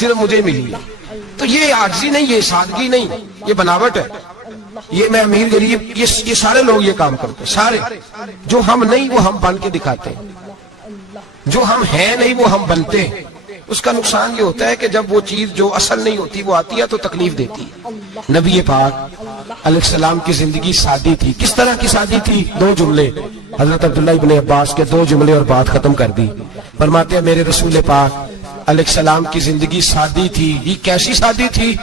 صرف مجھے ملی ہے. تو یہ عاجزی نہیں، یہ سادگی نہیں، یہ بناوٹ ہے. یہ میں امیر غریب یہ سارے لوگ یہ کام کرتے ہیں، سارے. جو ہم نہیں وہ ہم بن کے دکھاتے ہیں، جو ہم ہیں نہیں وہ ہم بنتے ہیں. اس کا نقصان یہ ہوتا ہے کہ جب وہ چیز جو اصل نہیں ہوتی وہ آتی ہے تو تکلیف دیتی ہے. نبی پاک علیہ السلام کی زندگی سادی تھی. کس طرح کی سادی تھی؟ 2 جملے حضرت عبداللہ ابن عباس کے 2 جملے اور بات ختم کر دی. فرماتے ہیں میرے رسول پاک علیہ السلام کی زندگی سادی تھی. یہ کیسی سادی تھی؟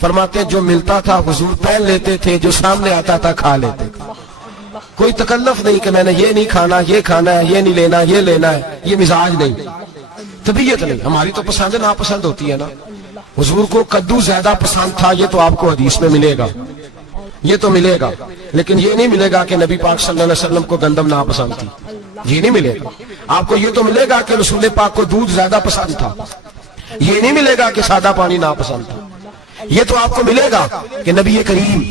فرماتے ہیں جو ملتا تھا حضور پہن لیتے تھے، جو سامنے آتا تھا کھا لیتے تھے. کوئی تکلف نہیں کہ میں نے یہ نہیں کھانا، یہ کھانا ہے، یہ نہیں لینا، یہ لینا ہے. یہ مزاج نہیں، طبیعت نہیں. ہماری تو پسند ناپسند ہوتی ہے نا. حضور کو کدو زیادہ پسند تھا، یہ تو آپ کو حدیث میں ملے گا، یہ تو ملے گا. لیکن یہ نہیں ملے گا کہ نبی پاک صلی اللہ علیہ وسلم کو گندم ناپسند تھی. یہ نہیں ملے گا. آپ کو یہ تو ملے گا کہ رسول پاک کو دودھ زیادہ پسند تھا. یہ نہیں ملے گا کہ سادہ پانی ناپسند تھا. یہ تو آپ کو ملے گا کہ نبی کریم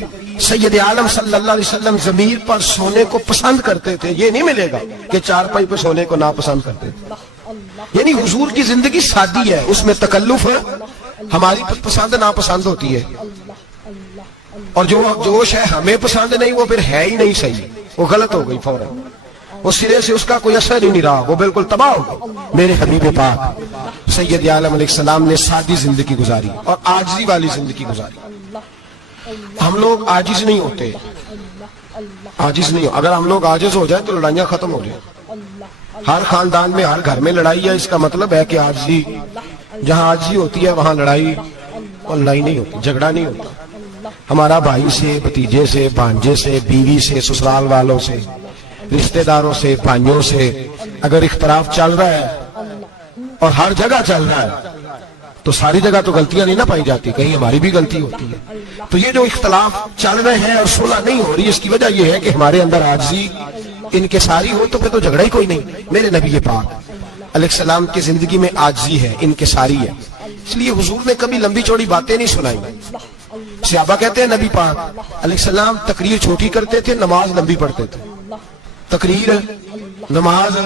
سید عالم صلی اللہ علیہ وسلم ضمیر پر سونے کو پسند کرتے تھے. یہ نہیں ملے گا کہ چارپائی پہ سونے کو ناپسند کرتے تھے. یعنی حضور کی زندگی سادی ہے، اس میں تکلف ہے، ہماری پسند ناپسند ہوتی ہے. اور جو شے ہمیں پسند نہیں وہ پھر ہے ہی نہیں صحیح، وہ غلط ہو گئی فوراً. وہ سرے سے اس کا کوئی اثر ہی نہیں رہا، وہ بالکل تباہ ہو گئی. میرے حبیب پاک سید عالم علیہ السلام نے سادی زندگی گزاری اور عاجزی والی زندگی گزاری. ہم لوگ عاجز نہیں ہوتے، عاجز نہیں. اگر ہم لوگ عاجز ہو جائیں تو لڑائیاں ختم ہو جائیں. ہر خاندان میں ہر گھر میں لڑائی ہے. اس کا مطلب ہے کہ عاجزی، جہاں عاجزی ہوتی ہے وہاں لڑائی نہیں ہوتی، جھگڑا نہیں ہوتا. ہمارا بھائی سے، بھتیجے سے، بھانجے سے، بیوی سے، سسرال والوں سے، رشتہ داروں سے، بھائیوں سے اگر اختلاف چل رہا ہے اور ہر جگہ چل رہا ہے تو ساری جگہ تو غلطیاں نہیں نہ پائی جاتی، کہیں ہماری بھی غلطی ہوتی ہے. تو یہ جو اختلاف چل رہے ہیں اور صلح نہیں ہو رہی، اس کی وجہ یہ ہے کہ ہمارے اندر عاجزی انکساری ہو. تو پھر تو جھگڑا ہی کوئی نہیں. میرے نبی پاک علیہ السلام کی زندگی میں عاجزی ہے، انکساری ہے. اس لیے حضور نے کبھی لمبی چوڑی باتیں نہیں سنائی. صحابہ کہتے ہیں نبی پاک علیہ السلام تقریر چھوٹی کرتے تھے، نماز لمبی پڑھتے تھے. تقریر، نماز،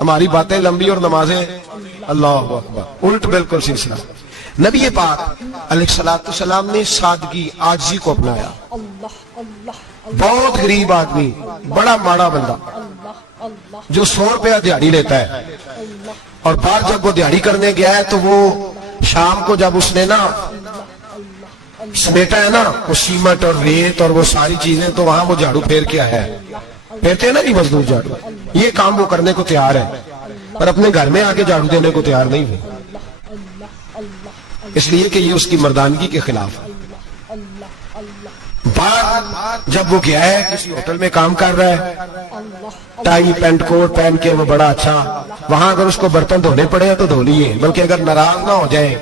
ہماری باتیں لمبی اور نمازیں اللہ اکبر الٹ بالکل سلسلہ. نبی پاک علیہ السلام نے سادگی، عاجزی کو اپنایا. بہت غریب آدمی، بڑا ماڑا بندہ جو 100 روپیہ دیہڑی لیتا ہے، اور بعد جب وہ دیہڑی کرنے گیا ہے تو وہ شام کو جب اس نے نا سمیٹا ہے نا وہ سیمنٹ اور ریت اور وہ ساری چیزیں، تو وہاں وہ جھاڑو پھیر کے آیا ہے. پھیرتے ہیں نا جی مزدور جھاڑو، یہ کام وہ کرنے کو تیار ہے پر اپنے گھر میں آ کے جھاڑو دینے کو تیار نہیں ہے، اس لیے کہ یہ اس کی مردانگی کے خلاف ہے. بعد جب وہ گیا ہے کسی ہوٹل میں کام کر رہا ہے، ٹائی پینٹ کوٹ پہن کے وہ بڑا اچھا، وہاں اگر اس کو برتن دھونے پڑے تو دھو لیے. بلکہ اگر ناراض نہ ہو جائے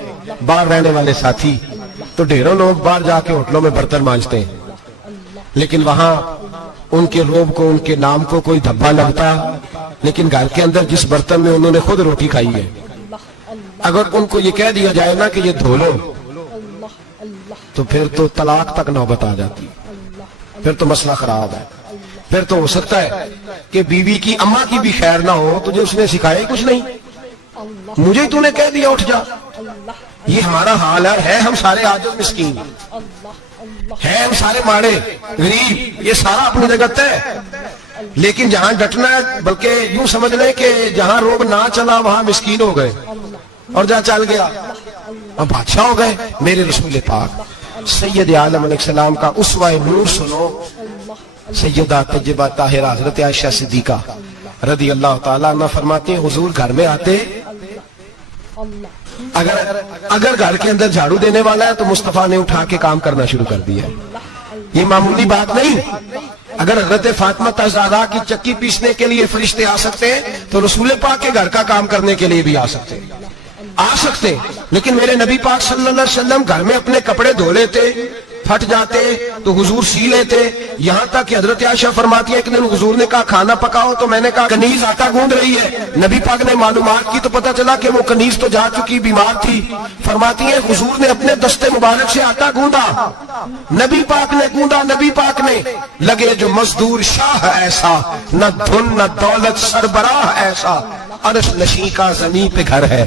باہر رہنے والے ساتھی تو ڈھیروں لوگ باہر جا کے ہوٹلوں میں برتن مانجتے ہیں، لیکن وہاں ان کے روب کو، ان کے نام کو کوئی دھبا لگتا. لیکن گھر کے اندر جس برتن میں انہوں نے خود روٹی کھائی ہے، اگر ان کو یہ کہہ دیا جائے نا کہ یہ دھو لو تو پھر تو طلاق تک نوبت آ جاتی، پھر تو مسئلہ خراب ہے. پھر تو ہو سکتا ہے کہ بیوی کی اماں کی بھی خیر نہ ہو، تجھے اس نے سکھایا ہی کچھ نہیں، مجھے ہی تو نے کہہ دیا اٹھ جا. یہ ہمارا حال ہے ہم سارے عاجز مسکین ہے، ہم سارے ماڑے غریب، یہ سارا اپنی جگہ ہے. لیکن جہاں ڈٹنا ہے، بلکہ یوں سمجھ لیں کہ جہاں روب نہ چلا وہاں مسکین ہو گئے، اور جہاں چل گیا وہاں بادشاہ ہو گئے. میرے رسول پاک سید عالم علیہ السلام کا اسوہ نور سنو. سیدہ طیبہ طاہرہ حضرت عائشہ صدیقہ رضی اللہ تعالیٰ عنہ فرماتے ہیں حضور گھر میں آتے، اگر گھر کے اندر جھاڑو دینے والا ہے تو مصطفیٰ نے اٹھا کے کام کرنا شروع کر دیا. یہ معمولی بات نہیں. اگر حضرت فاطمہ زہرا کی چکی پیسنے کے لیے فرشتے آ سکتے ہیں تو رسول پاک کے گھر کا کام کرنے کے لیے بھی آ سکتے. لیکن میرے نبی پاک صلی اللہ علیہ وسلم گھر میں اپنے کپڑے دھو لیتے، پھٹ جاتے تو حضور سی لیتے. یہاں تک کہ حضرت عائشہ فرماتی ہے ایک دن حضور نے کہا کھانا پکاؤ، تو میں نے کہا کنیز آٹا گوندھ رہی ہے. نبی پاک نے معلومات کی تو پتہ چلا کہ وہ کنیز تو جا چکی، بیمار تھی. فرماتی ہے حضور نے اپنے دستے مبارک سے آٹا گوندا، نبی پاک نے گوندا، نبی پاک نے. لگے جو مزدور شاہ ایسا، نہ دھن نہ دولت سربراہ ایسا، عرش نشیں کا زمین پہ گھر ہے.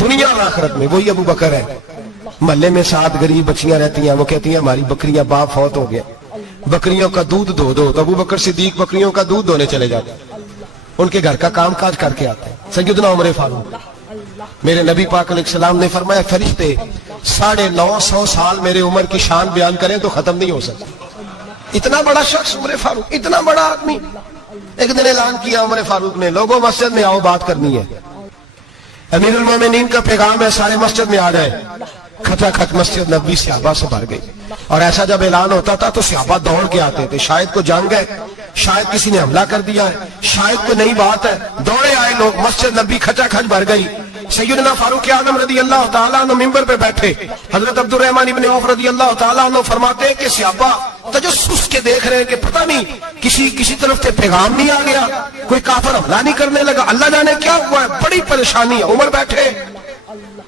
دنیا اور آخرت میں وہی ابو بکر ہے۔ محلے میں 7 غریب بچیاں رہتی ہیں، وہ کہتی ہیں ہماری بکریاں باپ فوت ہو گیا، بکریوں کا دودھ دھو دو، تو ابو بکر صدیق بکریوں کا دودھ دھونے چلے جاتے ہیں، ان کے گھر کا کام کاج کر کے آتے ہیں۔ سیدنا عمر فاروق، میرے نبی پاک علیہ السلام نے فرمایا فرشتے 950 سال میرے عمر کی شان بیان کریں تو ختم نہیں ہو سکتا۔ اتنا بڑا شخص عمر فاروق، اتنا بڑا آدمی۔ ایک دن اعلان کیا عمر فاروق نے، لوگوں مسجد میں آؤ بات کرنی ہے۔ امیر المومنین کا پیغام ہے سارے مسجد میں آ جائیں۔ کھچا کھچ مسجد نبوی صحابہ سے بھر گئی، اور ایسا جب اعلان ہوتا تھا تو صحابہ دوڑ کے آتے تھے، شاید کو جنگ ہے، شاید کسی نے حملہ کر دیا ہے، شاید کوئی نئی بات ہے، دوڑے آئے لوگ، مسجد نبوی کھچا کھچ بھر گئی۔ سیدنا فاروق اعظم رضی اللہ تعالیٰ عنہ ممبر پہ بیٹھے، حضرت عبد الرحمن ابن عوف رضی اللہ تعالیٰ عنہ فرماتے ہیں کہ صحابہ تجسس کے دیکھ رہے ہیں کہ پتہ نہیں کسی طرف سے پیغام نہیں آ گیا، کوئی کافر حملہ نہیں کرنے لگا، اللہ جانے کیا ہوا ہے، بڑی پریشانی ہے۔ عمر بیٹھے،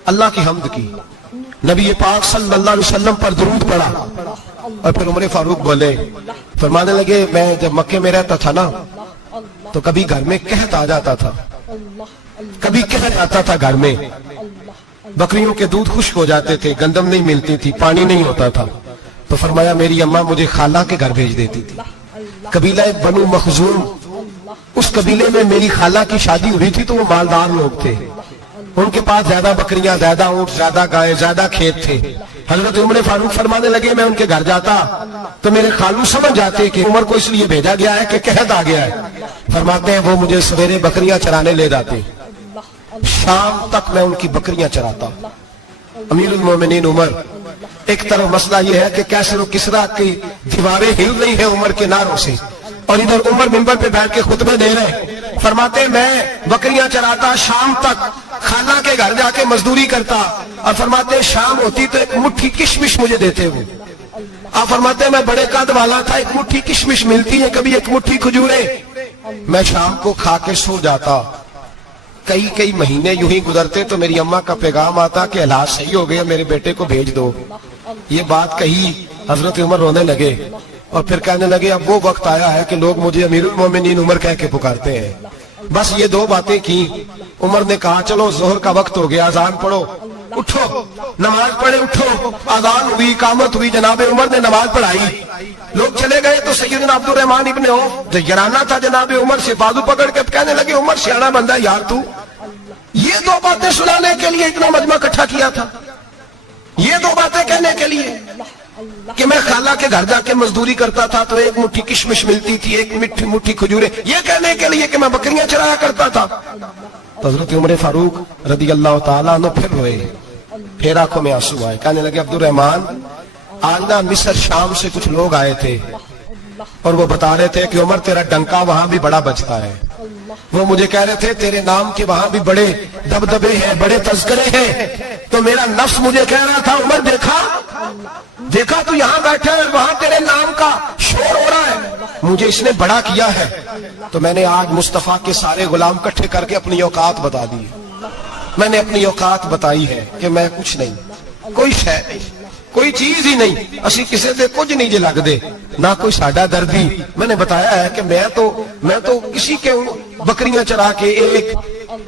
اللہ کی حمد کی، نبی پاک صلی اللہ علیہ وسلم پر درود پڑھا، اور پھر عمر فاروق بولے، فرمانے لگے میں جب مکے میں رہتا تھا نا تو کبھی گھر میں قحط آ جاتا تھا، کبھی قحط آتا تھا گھر میں، بکریوں کے دودھ خشک ہو جاتے تھے، گندم نہیں ملتی تھی، پانی نہیں ہوتا تھا، تو فرمایا میری اماں مجھے خالہ کے گھر بھیج دیتی تھی۔ قبیلہ بنو مخزوم، اس قبیلے میں میری خالہ کی شادی ہوئی تھی تو وہ مالدار لوگ تھے، ان کے پاس زیادہ بکریاں، زیادہ اونٹ، زیادہ گائے، زیادہ کھیت تھے۔ حضرت عمر فاروق فرمانے لگے میں ان کے گھر جاتا تو میرے خالو سمجھ جاتے کہ عمر کو اس لیے بھیجا گیا ہے کہ قحط آ گیا ہے، فرماتے ہیں وہ مجھے سویرے بکریاں چرانے لے جاتے، شام تک میں ان کی بکریاں چراتا۔ امیر المومنین عمر، ایک طرف مسئلہ یہ ہے کہ کیسر و کسرا کی دیواریں ہل رہی ہیں عمر کے نعروں سے، اور ادھر عمر منبر پہ بیٹھ کے خطبے دے رہے، فرماتے ہیں میں بکریاں چراتا، شام تک خالہ کے گھر جا کے مزدوری کرتا، اور فرماتے ہیں شام ہوتی تو ایک مٹھی کشمش مجھے دیتے وہ، آپ فرماتے ہیں میں بڑے قد والا تھا، ایک مٹھی کشمش ملتی ہے، کبھی ایک مٹھی کھجورے، میں شام کو کھا کے سو جاتا۔ کئی مہینے یوں ہی گزرتے تو میری اماں کا پیغام آتا کہ علاج صحیح ہو گیا، میرے بیٹے کو بھیج دو۔ یہ بات کہی، حضرت عمر رونے لگے، اور پھر کہنے لگے اب وہ وقت آیا ہے کہ لوگ مجھے امیر المومنین عمر کہہ کے پکارتے ہیں۔ بس یہ 2 باتیں کی، عمر نے کہا چلو ظہر کا وقت ہو گیا، اذان پڑھو، اٹھو نماز پڑھے، اٹھو، اذان ہوئی، اقامت ہوئی، جناب عمر نے نماز پڑھائی، لوگ چلے گئے تو سیدنا عبد الرحمن ابن عوف جو یارانہ تھا جناب عمر سے، بازو پکڑ کے کہنے لگے عمر سیاڑا بندہ یار تو یہ 2 باتیں سنانے کے لیے اتنا مجمع اکٹھا کیا تھا، یہ 2 باتیں کہنے کے لیے کہ میں خالہ کے گھر جا کے مزدوری کرتا تھا تو ایک مٹھی کشمش ملتی تھی، ایک مٹھی کھجورے، یہ کہنے کے لیے کہ میں بکریاں چرایا کرتا تھا۔ حضرت عمر فاروق رضی اللہ تعالیٰ عنہ پھر روئے، پھر آنکھوں میں آنسو آئے، کہنے لگے عبد الرحمن آج نا مصر شام سے کچھ لوگ آئے تھے اور وہ بتا رہے تھے کہ عمر تیرا ڈنکا وہاں بھی بڑا بجتا ہے، وہ مجھے کہہ رہے تھے تیرے نام کے وہاں بھی بڑے دبدبے ہیں، بڑے تذکرے ہیں، تو میرا نفس مجھے کہہ رہا تھا عمر دیکھا تو یہاں بیٹھا ہے، وہاں تیرے نام کا شور ہو رہا ہے، مجھے اس نے بڑا کیا ہے، تو میں نے آج مصطفیٰ کے سارے غلام کٹھے کر کے اپنی اوقات بتا دی، میں نے اپنی اوقات بتائی ہے کہ میں کچھ نہیں، کوئی شے نہیں، کوئی چیز ہی نہیں، اسی کسی دے کچھ نہیں جے لگ دے، نہ کوئی ساڈا دردی، میں نے بتایا ہے کہ میں تو کسی کے بکریاں چرا کے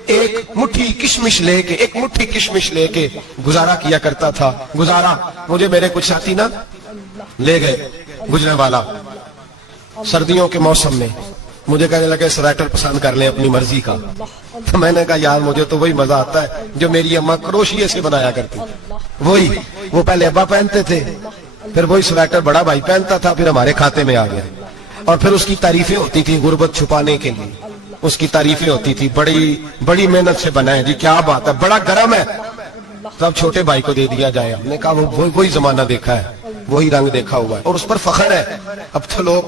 ایک مٹھی کشمش لے کے گزارا کیا کرتا تھا، گزارا مجھے میرے کچھ ساتھی نا لے گئے گجرے والا سردیوں کے موسم میں، مجھے کہنے لگے سویٹر پسند کر لیں اپنی مرضی کا، تو میں نے کہا یار مجھے تو وہی مزہ آتا ہے جو میری اماں کروشیے سے بنایا کرتی، وہی وہ پہلے ابا پہنتے تھے، پھر وہی سویٹر بڑا بھائی پہنتا تھا، پھر ہمارے کھاتے میں آ گیا، اور پھر اس کی تعریفیں ہوتی تھی غربت چھپانے کے لیے، اس کی تعریفیں ہوتی تھی بڑی محنت سے بنا ہے جی، کیا بات ہے، بڑا گرم ہے، تو اب چھوٹے بھائی کو دے دیا جائے، ہم نے کہا وہی زمانہ دیکھا ہے، وہی رنگ دیکھا ہوا ہے، اور اس پر فخر ہے۔ اب تو لوگ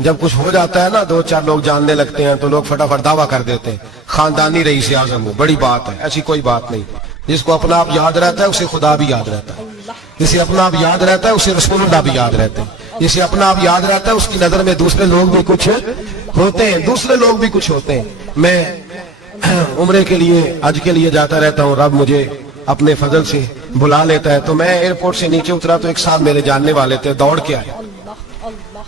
جب کچھ ہو جاتا ہے نا، 2-4 لوگ جاننے لگتے ہیں تو لوگ فٹافٹ دعویٰ کر دیتے ہیں خاندانی رئیس اعظم ہو، بڑی بات ہے، ایسی کوئی بات نہیں، جس کو اپنا آپ یاد رہتا ہے اسے خدا بھی یاد رہتا ہے، جسے اپنا آپ یاد رہتا ہے اسے رسول اللہ بھی یاد رہتے ہیں، جسے اپنا آپ یاد رہتا ہے اس کی نظر میں دوسرے لوگ بھی کچھ ہوتے ہیں، میں عمرے کے لیے حج کے لیے جاتا رہتا ہوں، رب مجھے اپنے فضل سے بلا لیتا ہے، تو میں ایئرپورٹ سے نیچے اترا تو ایک ساتھ میرے جاننے والے تھے، دوڑ کے آئے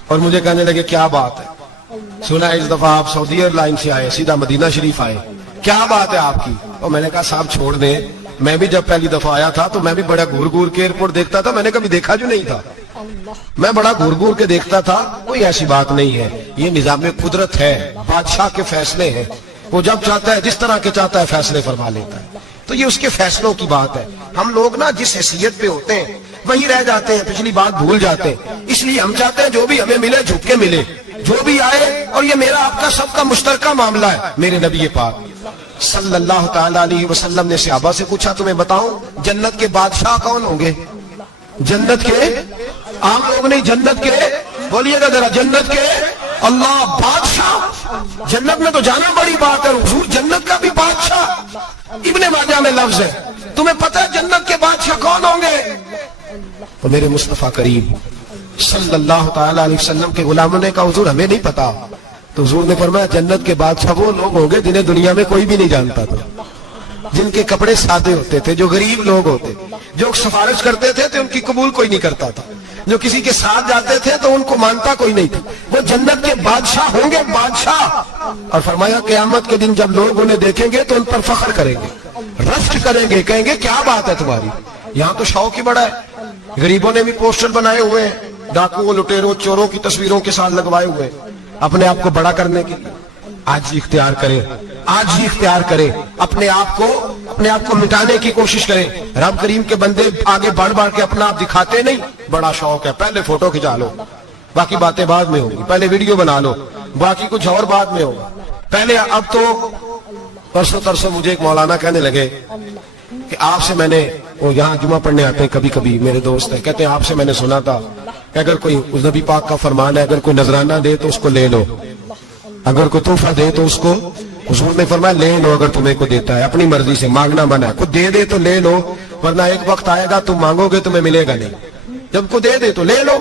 اور مجھے کہنے لگے کیا بات ہے، سنا اس دفعہ آپ سعودی ایئر لائن سے آئے, سیدھا مدینہ شریف آئے, کیا بات ہے آپ کی؟ اور میں نے کہا صاحب چھوڑ دیں, میں بھی جب پہلی دفعہ آیا تھا تو میں بھی بڑا گھور گھور کے ایئرپورٹ دیکھتا تھا, میں نے کبھی دیکھا جو نہیں تھا, میں بڑا گھور گھور کے دیکھتا تھا. کوئی ایسی بات نہیں ہے, یہ نظام قدرت ہے, بادشاہ کے فیصلے ہیں, وہ جب چاہتا ہے جس طرح کے چاہتا ہے فیصلے فرما لیتا ہے, تو یہ اس کے فیصلوں کی بات ہے. ہم لوگ نا جس حیثیت پہ ہوتے ہیں وہی رہ جاتے ہیں, پچھلی بات بھول جاتے ہیں. اس لیے ہم چاہتے ہیں جو بھی ہمیں ملے جھک کے ملے, جو بھی آئے, اور یہ میرا آپ کا سب کا مشترکہ معاملہ ہے. میرے نبی پاک صلی اللہ تعالی علیہ وسلم نے صحابہ سے پوچھا تمہیں بتاؤں جنت کے بادشاہ کون ہوں گے؟ جنت کے عام لوگ نہیں, جنت کے, بولیے گا ذرا, جنت کے اللہ بادشاہ. جنت میں تو جانا بڑی بات ہے, حضور جنت کا بھی بادشاہ. ابن ماجہ میں لفظ ہے, تمہیں پتہ ہے جنت کے بادشاہ کون ہوں گے؟ تو میرے مصطفیٰ کریم صلی اللہ تعالی علیہ وسلم کے غلاموں نے کہا حضور ہمیں نہیں پتا. تو حضور نے فرمایا جنت کے بادشاہ وہ لوگ ہوں گے جنہیں دنیا میں کوئی بھی نہیں جانتا تھا, جن کے کپڑے سادے ہوتے تھے, جو غریب لوگ ہوتے, جو سفارش کرتے تھے تو ان کی قبول کوئی نہیں کرتا تھا, جو کسی کے ساتھ جاتے تھے تو ان کو مانتا کوئی نہیں تھا. وہ جنت کے بادشاہ ہوں گے, بادشاہ. اور فرمایا قیامت کے دن جب لوگ انہیں دیکھیں گے تو ان پر فخر کریں گے, رشک کریں گے, کہیں گے کیا بات ہے تمہاری, یہاں تو شوق ہی بڑا ہے. غریبوں نے بھی پوسٹر بنائے ہوئے ہیں, ڈاکوؤں, لٹیروں, چوروں کی تصویروں کے ساتھ لگوائے ہوئے ہیں, اپنے آپ کو بڑا کرنے کے لیے. آج ہی اختیار کرے, آج ہی اختیار کرے, اپنے آپ کو مٹانے کی کوشش کریں. رب کریم کے بندے آگے بڑھ بڑھ کے اپنا آپ دکھاتے نہیں, بڑا شوق ہے, پہلے فوٹو کھچا لو, باقی باتیں بعد میں ہوگی, پہلے ویڈیو بنا لو, باقی کچھ اور بعد میں ہوگا. پہلے اب تو پرسوں ترسوں مجھے ایک مولانا کہنے لگے کہ آپ سے میں نے, وہ یہاں جمعہ پڑھنے آتے ہیں کبھی کبھی, میرے دوست ہیں, کہتے ہیں آپ سے میں نے سنا تھا کہ اگر کوئی نبی پاک کا فرمان ہے, اگر کوئی نذرانہ دے تو اس کو لے لو, اگر کوئی تحفہ دے تو اس کو, حضور نے فرمایا لے لو اگر تمہیں کو دیتا ہے, اپنی مرضی سے, مانگنا منع ہے, کوئی دے دے تو لے لو, ورنہ ایک وقت آئے گا تم مانگو گے تمہیں ملے گا نہیں, جب کو دے دے تو لے لو.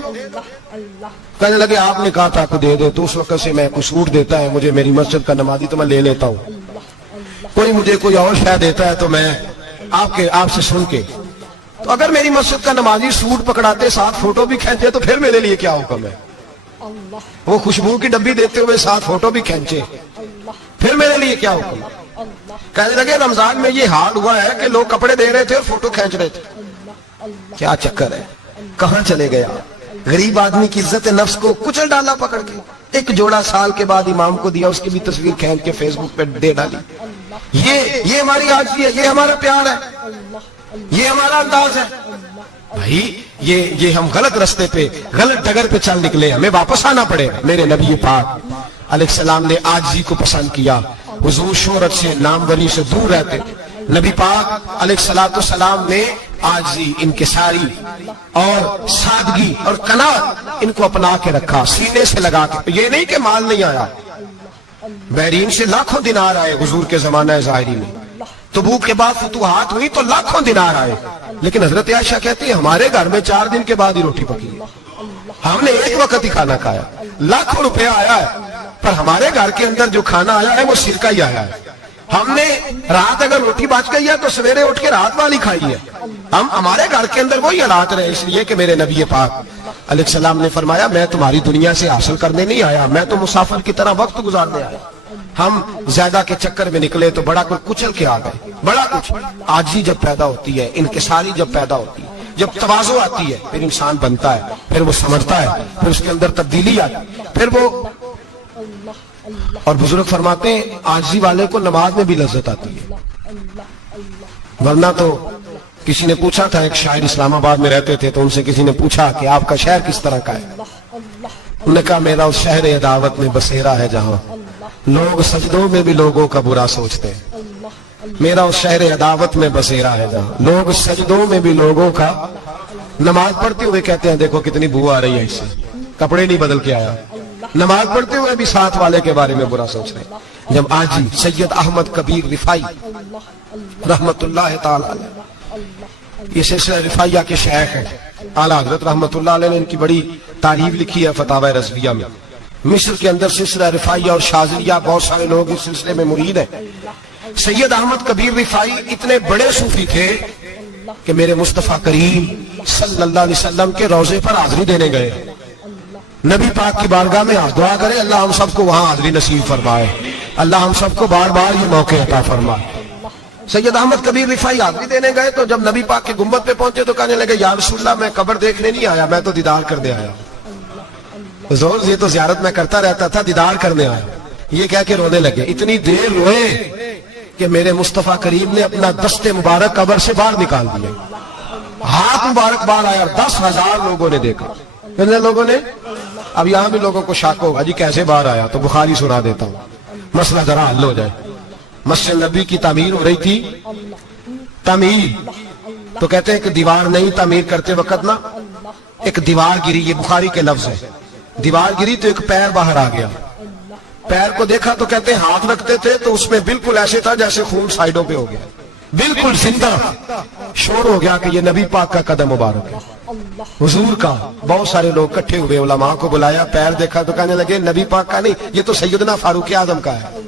کہنے لگے آپ نے کہا تھا کو دے دے, تو اس وقت سے میں کوئی سوٹ دیتا ہے مجھے میری مسجد کا نمازی تو میں لے لیتا ہوں, کوئی مجھے کوئی اور شے دیتا ہے تو میں آپ سے سن کے, تو اگر میری مسجد کا نمازی سوٹ پکڑاتے ساتھ فوٹو بھی کھینچے تو پھر میرے لیے کیا حکم ہے؟ وہ خوشبو کی ڈبی دیتے ہوئے ساتھ فوٹو بھی کھینچے, پھر میرے لیے کیا حکم ہے؟ کہنے لگے رمضان میں یہ حال ہوا ہے کہ لوگ کپڑے دے رہے تھے اور فوٹو کھینچ رہے تھے, کیا چکر ہے, کہاں چلے گیا؟ غریب آدمی کی عزت نفس کو کچل ڈالا پکڑ کے. ایک جوڑا سال کے بعد امام کو دیا, اس کی بھی تصویر کھینچ کے فیس بک پہ دے ڈالی. یہ ہماری عاجزی ہے, یہ ہمارا پیار ہے, یہ ہمارا انداز ہے. بھائی یہ ہم غلط رستے پہ, غلط ڈگر پہ چل نکلے, ہمیں واپس آنا پڑے. میرے نبی پاک علیہ السلام نے عاجزی کو پسند کیا. حضور شہرت سے, ناموری سے دور رہتے. نبی پاک علیہ السلام نے عاجزی, انکساری اور سادگی اور قناعت ان کو اپنا کے رکھا, سینے سے لگا کے. یہ نہیں کہ مال نہیں آیا, بحرین سے لاکھوں دینار آئے حضور کے زمانہ ظاہری میں. تبوک کے بعد فتوحات ہوئی تو لاکھوں دینار آئے, لیکن حضرت عائشہ کہتی ہے ہمارے گھر میں 4 دن کے بعد ہی روٹی پکی, ہم نے ایک وقت ہی کھانا کھایا. لاکھوں روپے آیا ہے, پر ہمارے گھر کے اندر جو کھانا آیا ہے وہ سرکہ ہی آیا ہے. ہم نے رات اگر روٹی بچ گئی ہے تو سویرے اٹھ کے رات والی کھائی ہے. ہمارے گھر کے اندر وہی حالات رہے, اس لیے کہ میرے نبی پاک علیہ السلام نے فرمایا میں تمہاری دنیا سے حاصل کرنے نہیں آیا, میں تو مسافر کی طرح وقت گزارنے آیا. ہم زیادہ کے چکر میں نکلے تو بڑا کچھ کچل کے آ گئے, بڑا کچھ. عاجزی جب پیدا ہوتی ہے, انکساری جب پیدا ہوتی ہے, جب تواضع آتی ہے, پھر انسان بنتا ہے, پھر وہ سمجھتا ہے, پھر اس کے اندر تبدیلی آتی, پھر وہ. اور بزرگ فرماتے ہیں عاجزی والے کو نماز میں بھی لذت آتی ہے. ورنہ تو کسی نے پوچھا تھا, ایک شاعر اسلام آباد میں رہتے تھے, تو ان سے کسی نے پوچھا کہ آپ کا شہر کس طرح کا ہے؟ انہوں نے کہا میرا اس شہر عداوت میں بسیرا ہے جہاں لوگ سجدوں میں بھی لوگوں کا برا سوچتے ہیں. میرا اس شہر عداوت میں بسیرا ہے جہاں لوگ سجدوں میں بھی لوگوں کا, نماز پڑھتے ہوئے کہتے ہیں دیکھو کتنی بو آ رہی ہے اس سے, کپڑے نہیں بدل کے آیا, نماز پڑھتے ہوئے بھی ساتھ والے کے بارے میں برا سوچ رہے ہیں. جب آجی سید احمد کبیر رفائی رحمت اللہ تعالی علیہ, یہ سلسلہ رفائیہ کے شیخ ہیں, اعلیٰ حضرت رحمت اللہ علیہ نے ان کی بڑی تعریف لکھی ہے فتاوی رضویہ میں. مصر کے اندر سلسلہ رفائیہ اور شاذلیہ, بہت سارے لوگ اس سلسلے میں مرید ہیں. سید احمد کبیر رفائی اتنے بڑے صوفی تھے کہ میرے مصطفیٰ کریم صلی اللہ علیہ وسلم کے روضے پر حاضری دینے گئے. نبی پاک کی بارگاہ میں آپ دعا کریں اللہ ہم سب کو وہاں حاضری نصیب فرمائے، اللہ ہم سب کو بار بار یہ موقع عطا فرمائے۔ سید احمد کبیر رفاعی حاضری دینے گئے تو جب نبی پاک کے گنبد پہ پہنچے تو کہنے لگے یا رسول اللہ میں قبر دیکھنے نہیں آیا، میں تو دیدار کرنے آیا۔ حضور یہ تو زیارت میں کرتا رہتا تھا، دیدار کرنے آیا۔ یہ کہہ کے رونے لگے، اتنی دیر روئے کہ میرے مصطفیٰ کریم نے اپنا دست مبارک قبر سے باہر نکال دیا، ہاتھ مبارک باہر آیا، 10,000 لوگوں نے دیکھا۔ کتنے لوگوں نے؟ اب یہاں بھی لوگوں کو شک ہوگا جی کیسے باہر آیا، تو بخاری سنا دیتا ہوں مسئلہ ذرا حل ہو جائے۔ مسجد نبی کی تعمیر ہو رہی تھی، تعمیر تو کہتے ہیں کہ دیوار نہیں، تعمیر کرتے وقت نا ایک دیوار گری، یہ بخاری کے لفظ ہے، دیوار گری تو ایک پیر باہر آ گیا، پیر کو دیکھا تو کہتے ہیں ہاتھ رکھتے تھے تو اس میں بالکل ایسے تھا جیسے خون سائیڈوں پہ ہو گیا، بالکل زندہ۔ شور ہو گیا کہ یہ نبی پاک کا قدم مبارک ہے، حضور کا۔ بہت سارے لوگ کٹھے ہوئے، علماء کو بلایا، پیر دیکھا تو کہنے لگے نبی پاک کا نہیں، یہ تو سیدنا فاروق اعظم کا ہے۔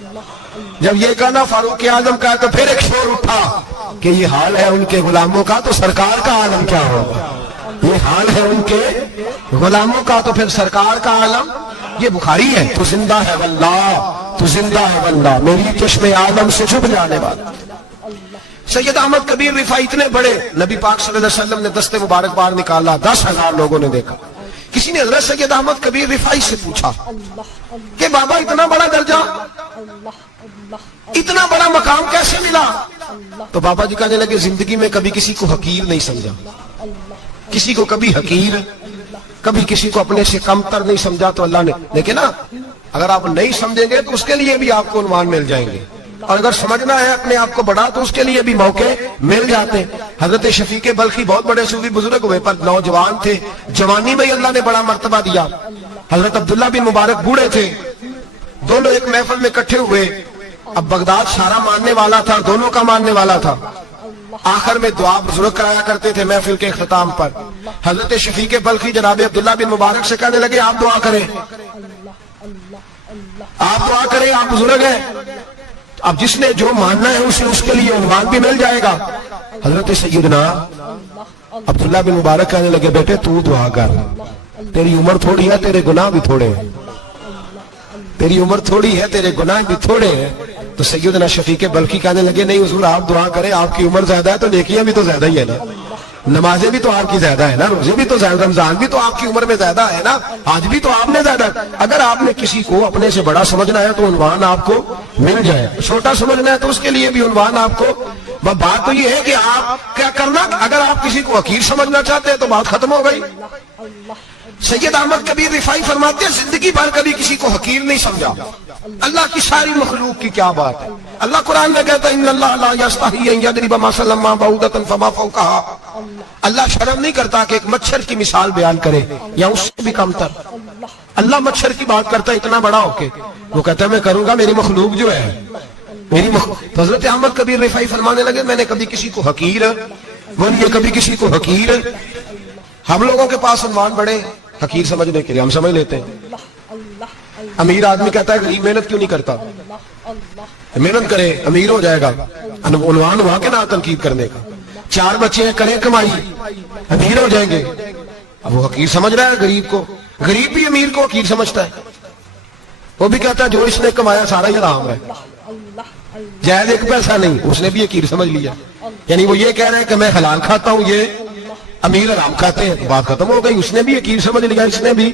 جب یہ کہنا فاروق اعظم کا ہے تو پھر ایک شور اٹھا کہ یہ حال ہے ان کے غلاموں کا تو سرکار کا عالم کیا ہوگا، یہ حال ہے ان کے غلاموں کا تو پھر سرکار کا عالم۔ یہ بخاری ہے، تو زندہ ہے واللہ، تو زندہ ہے واللہ، میری چشم عالم سے چھپ جانے والا۔ سید احمد کبیر رفاعی اتنے بڑے، نبی پاک صلی اللہ علیہ وسلم نے دست مبارک باہر نکالا، 10,000 لوگوں نے دیکھا۔ کسی نے حضرت سید احمد کبیر رفاعی سے پوچھا کہ بابا اتنا بڑا درجہ، اتنا بڑا مقام کیسے ملا؟ تو بابا جی کہنے لگے زندگی میں کبھی کسی کو حقیر نہیں سمجھا، کسی کو کبھی حقیر، کبھی کسی کو اپنے سے کم تر نہیں سمجھا، تو اللہ نے، لیکن نا اگر آپ نہیں سمجھیں گے تو اس کے لیے بھی آپ کو عنوان مل جائیں گے، اور اگر سمجھنا ہے اپنے آپ کو بڑا تو اس کے لیے بھی موقع مل جاتے ہیں۔ حضرت شفیق بلخی بہت بڑے صوفی بزرگ ہوئے پر نوجوان تھے، جوانی میں اللہ نے بڑا مرتبہ دیا۔ حضرت عبداللہ بن مبارک بوڑھے تھے، دونوں ایک محفل میں اکٹھے ہوئے۔ اب بغداد سارا ماننے والا تھا، دونوں کا ماننے والا تھا۔ آخر میں دعا بزرگ کرایا کرتے تھے محفل کے اختتام پر۔ حضرت شفیق بلخی جناب عبداللہ بن مبارک سے کہنے لگے آپ دعا کریں، آپ دعا کریں، آپ بزرگ ہیں، اب جس نے جو ماننا ہے اسے اس کے لیے عنوان بھی مل جائے گا۔ حضرت سیدنا عبداللہ بن مبارک کہنے لگے بیٹے تو دعا کر، تیری عمر تھوڑی ہے، تیرے گناہ بھی تھوڑے ہیں، تیری عمر تھوڑی ہے، تیرے گناہ بھی تھوڑے ہیں۔ تو سیدنا شفیق بلخی کہنے لگے نہیں حضور آپ دعا کریں، آپ کی عمر زیادہ ہے تو نیکیاں بھی تو زیادہ ہی ہے نا، نمازیں بھی تو آپ کی زیادہ ہے نا، روزے بھی تو زیادہ، رمضان بھی تو آپ کی عمر میں زیادہ ہے نا، آج بھی تو آپ نے زیادہ۔ اگر آپ نے کسی کو اپنے سے بڑا سمجھنا ہے تو عنوان آپ کو مل جائے، چھوٹا سمجھنا ہے تو اس کے لیے بھی عنوان آپ کو۔ بات تو یہ ہے کہ آپ کیا کرنا، اگر آپ کسی کو حقیر سمجھنا چاہتے ہیں تو بات ختم ہو گئی۔ سید احمد کبیر رفاعی فرماتے ہیں زندگی بھر کبھی کسی کو حقیر نہیں سمجھا۔ اللہ کی ساری مخلوق کی کیا بات ہے، اللہ قرآن میں کہتا ہے ان اللہ لا یستحی ان یضرب مثلا ما بعوضۃ فما فوقها، اللہ شرم نہیں کرتا کہ ایک مچھر کی مثال بیان کرے یا اس سے بھی کم تر۔ اللہ مچھر کی بات کرتا ہے اتنا بڑا ہو کے، وہ کہتا ہے میں کروں گا، میری مخلوق جو ہے میری مخلوق۔ حضرت احمد کبیر رفاعی فرمانے لگے میں نے کبھی کسی کو حقیر، بولیے کبھی کسی کو حقیر، ہم لوگوں کے پاس عنوان بڑے حقیر سمجھنے کے لیے ہم سمجھ لیتے ہیں۔ امیر آدمی کہتا ہے غریب محنت کیوں نہیں کرتا، محنت کرے امیر ہو جائے گا، عنوان ہوا کہ نہ تنقید کرنے کا۔ 4 بچے ہیں کریں کمائی امیر ہو جائیں گے، اب وہ حقیر سمجھ رہا ہے غریب کو، غریب بھی امیر کو حقیر سمجھتا ہے، وہ بھی کہتا ہے جو اس نے کمایا سارا ہی حرام ہے، جائز ایک پیسہ نہیں، اس نے بھی حقیر سمجھ لیا، یعنی وہ یہ کہہ رہے ہیں کہ میں حلال کھاتا ہوں، یہ امیر حرام کھاتے ہیں، بات ختم ہو گئی، اس نے بھی حقیر سمجھ لیا، اس نے بھی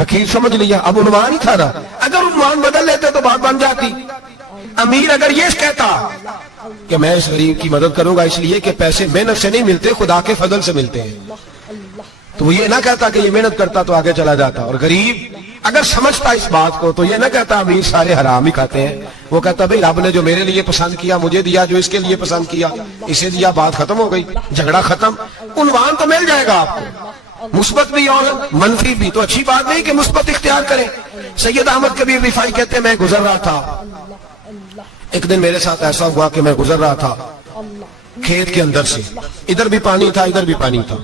حقیر سمجھ لیا، اب عنوان ہی تھا نا، اگر عنوان بدل لیتے تو بات بن جاتی۔ امیر اگر یہ کہتا کہ میں اس غریب کی مدد کروں گا اس لیے کہ پیسے محنت سے نہیں ملتے خدا کے فضل سے ملتے ہیں، تو وہ یہ نہ کہتا کہ یہ محنت کرتا تو آگے چلا جاتا، اور غریب اگر سمجھتا اس بات کو تو یہ نہ کہتا امیر سارے حرام ہی کھاتے ہیں، وہ کہتا بھئی رب نے جو میرے لیے پسند کیا مجھے دیا، جو اس کے لیے پسند کیا اسے دیا، بات ختم ہو گئی، جھگڑا ختم۔ عنوان تو مل جائے گا آپ کو، مثبت بھی اور منفی بھی، تو اچھی بات نہیں کہ مثبت اختیار کریں۔ سید احمد کبیر رفاعی کہتے ہیں میں گزر رہا تھا، ایک دن میرے ساتھ ایسا ہوا کہ میں گزر رہا تھا کھیت کے اندر سے، ادھر بھی پانی تھا ادھر بھی پانی تھا،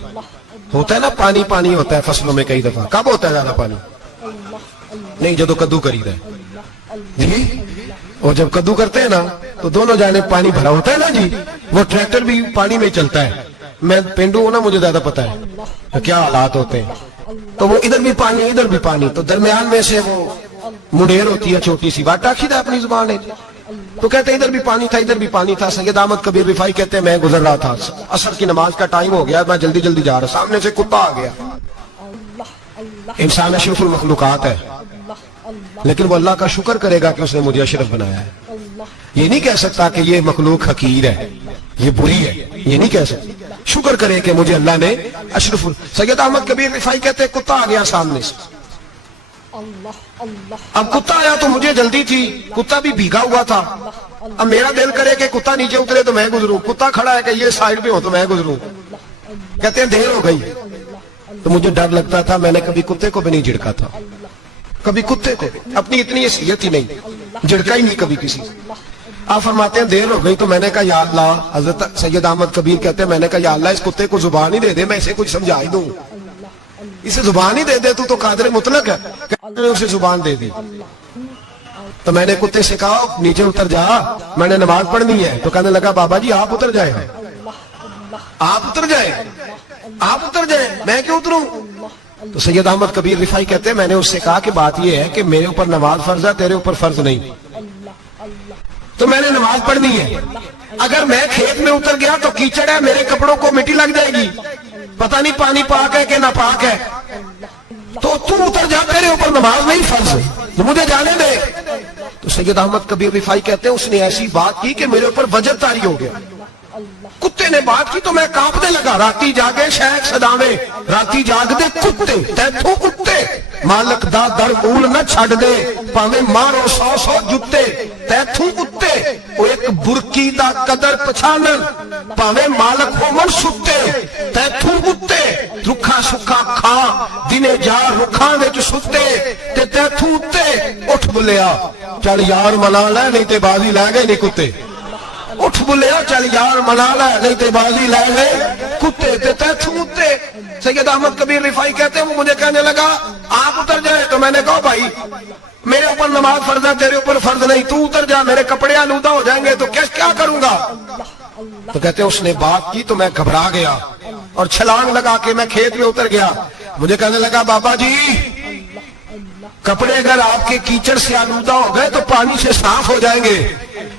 ہوتا ہے نا پانی پانی ہوتا ہے فصلوں میں کئی دفعہ، کب ہوتا ہے زیادہ پانی؟ نہیں جب کدو کری ہے جی، اور جب کدو کرتے ہیں نا تو دونوں جانب پانی بھرا ہوتا ہے نا جی، وہ ٹریکٹر بھی پانی میں چلتا ہے، میں پینڈو ہوں نا مجھے زیادہ پتا ہے کیا حالات ہوتے ہیں، تو وہ ادھر بھی پانی تو درمیان میں سے وہ منڈیر ہوتی ہے چھوٹی سی واٹا کھیدا اپنی زبان ہے تو کہتے ہیں ادھر بھی پانی تھا سید احمد کبیر رفاعی کہتے ہیں میں گزر رہا تھا عصر کی نماز کا ٹائم ہو گیا میں جلدی جا رہا سامنے سے کتا آ گیا انسان اشرف المخلوقات ہے لیکن وہ اللہ کا شکر کرے گا کہ اس نے مجھے اشرف بنایا ہے یہ نہیں کہہ سکتا کہ یہ مخلوق حقیر ہے یہ بری ہے یہ نہیں کہہ سکتا شکر کرے کہ مجھے اللہ نے اشرف سید احمد کبیر رفاعی کہتے ہیں کتا آ گیا سامنے سے اب کتا آیا تو مجھے جلدی تھی کتا بھی بھیگا ہوا تھا اب میرا دل کرے کہ کتا نیچے اترے تو میں گزروں کتا کھڑا ہے کہ یہ سائیڈ پہ ہو تو میں گزروں کہتے ہیں دیر ہو گئی تو مجھے ڈر لگتا تھا میں نے کبھی کتے کو بھی نہیں جھڑکا تھا کبھی کتے کو اپنی اتنی حیثیت ہی نہیں جھڑکا ہی نہیں کبھی کسی آپ فرماتے ہیں دیر ہو گئی تو میں نے کہا یا اللہ حضرت سید احمد کبیر کہتے ہیں میں نے کہا یا اللہ اس کتے کو زبان ہی دے دے میں اسے کچھ سمجھا ہی دوں اسے زبان ہی دے دے تو قادر مطلق ہے کہ اسے زبان دے دی تو میں نے کتے سے کہا نیچے اتر جا میں نے نماز پڑھنی ہے تو کہنے لگا بابا جی آپ اتر جائیں میں کیوں اتروں تو سید احمد کبیر رفاعی کہتے ہیں میں نے اس سے کہا کہ بات یہ ہے کہ میرے اوپر نماز فرض ہے تیرے اوپر فرض نہیں تو میں نے نماز پڑھنی ہے اگر میں کھیت میں اتر گیا تو کیچڑ ہے میرے کپڑوں کو مٹی لگ جائے گی پتہ نہیں پانی پاک ہے کہ نہ پاک ہے تو تو اتر جا تیرے اوپر نماز نہیں فرض تو مجھے جانے دے تو سید احمد کبیر رفاعی کہتے ہیں اس نے ایسی بات کی کہ میرے اوپر وجب طاری ہو گیا کتے نے بات کی تو میں کانپنے لگا راتی جاگے شیخ صداوے راتی جاگ دے کتے تیتھوں کتے مالک دا در مول نہ چھڑ دے پاوے مارو 100 جتے تیتھوں کتے وہ ایک برکی دا قدر پچھانن پاوے مالک ہو من ستے تیتھوں کتے رکھا سکھا کھا دینے جا رکھاں وچ ستے تے تیتھوں کتے اٹھ بلیا چل یار منا لے نہیں تے بازی لے گئے نہیں کتے اٹھ بلیا چل یار منا لے نہیں تے بازی لے گئے کتے تے تیتھوں کتے سید احمد کبیر رفاعی کہتے ہیں وہ مجھے کہنے لگا آپ اتر جائے تو میں نے کہا بھائی میرے اوپر نماز فرض ہے تیرے اوپر فرض نہیں تو اتر جا میرے کپڑے آلودہ ہو جائیں گے تو کیا کروں گا تو کہتے ہیں اس نے بات کی تو میں گھبرا گیا اور چھلانگ لگا کے میں کھیت میں اتر گیا مجھے کہنے لگا بابا جی کپڑے اگر آپ کے کیچڑ سے آلودہ ہو گئے تو پانی سے صاف ہو جائیں گے